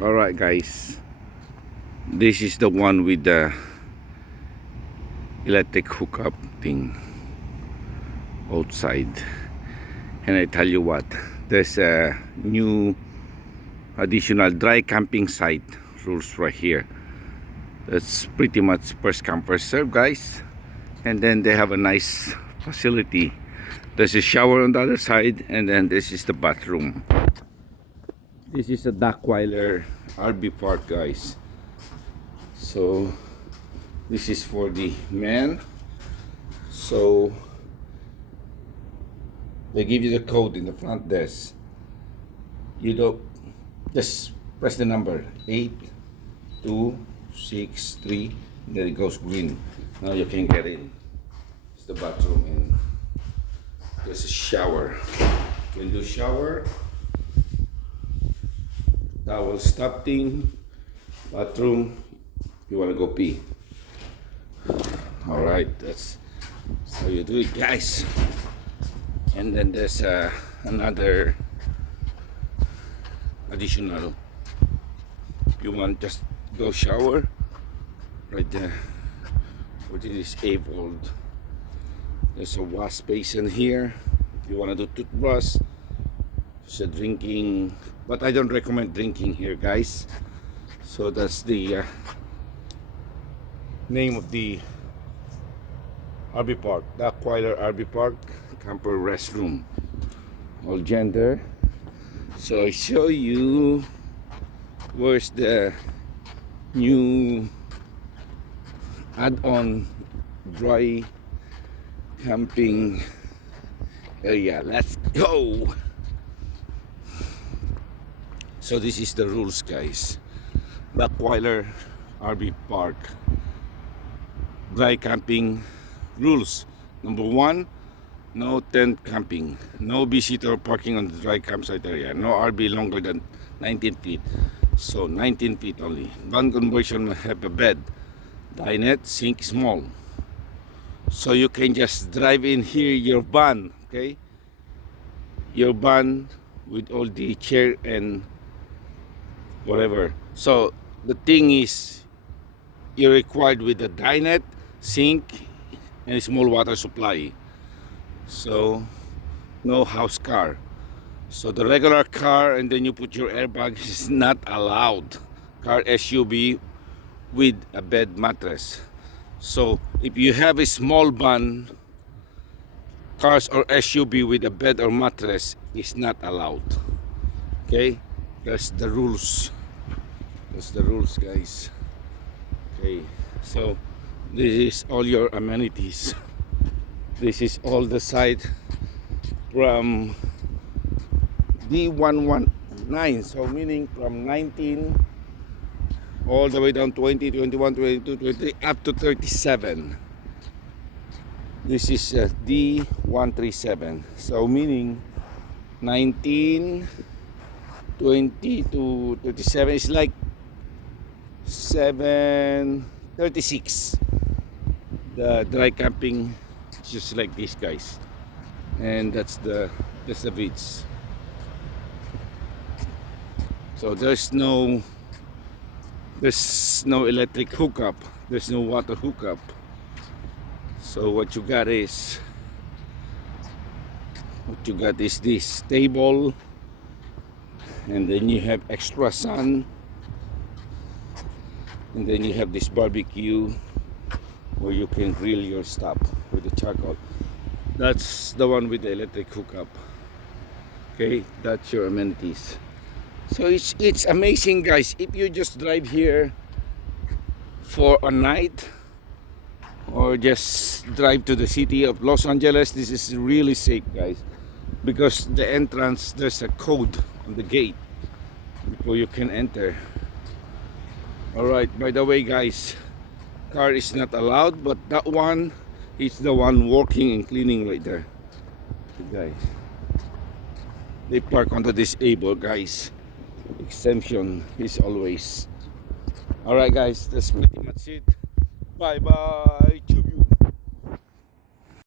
Alright guys, this is the one with the electric hookup thing outside. And I tell you what, there's a new additional dry camping site rules right here. That's pretty much first come first serve, guys. And then they have a nice facility. There's a shower on the other side, and then this is the bathroom. This is a Dockweiler RV park, guys. So this is for the men. So they give you the code in the front desk. You don't just press the number 8263, then it goes green. Now you can get in. It's the bathroom, and there's a shower. You can do shower, towel stop thing, bathroom. You want to go pee. All right, that's how you do it, guys. And then there's another additional. You want just go shower right there. What is disabled? There's a wash basin here. If you want to do toothbrush, there's a drinking, but I don't recommend drinking here, guys. So that's the name of the RV park, Dockweiler RV Park camper restroom, all gender. So I show you where's the new add-on dry camping area. Let's go. So this is the rules, guys. Dockweiler RV Park dry camping rules. Number 1, no tent camping, no visitor parking on the dry campsite area, no RV longer than 19 feet. So 19 feet only. Van conversion will have a bed, dinette, sink small. So you can just drive in here your van, okay? Your van with all the chair and whatever. So the thing is, you're required with the dinette, sink, and a small water supply. So no house car. So the regular car and then you put your airbag is not allowed. Car SUV with a bed mattress. So if you have a small van, cars or SUV with a bed or mattress is not allowed. Okay, that's the rules. That's the rules, guys. Okay, so this is all your amenities. This is all the side from D119, so meaning from 19 all the way down 20, 21, 22, 23 up to 37. This is D137, so meaning 19, 20 to 37 is like 736. The dry camping just like this, guys, and that's the beach. So there's no electric hookup, there's no water hookup. So what you got is this table, and then you have extra sun, and then you have this barbecue where you can grill your stuff with the charcoal. That's the one with the electric hookup. Okay, that's your amenities. So it's amazing, guys. If you just drive here for a night or just drive to the city of Los Angeles, this is really safe, guys, because the entrance, there's a code on the gate before you can enter. All right, by the way, guys, car is not allowed, but that one is the one working and cleaning right there. Guys, they park on the disabled, guys. Exemption is always. All right, guys, that's pretty much it. Bye bye.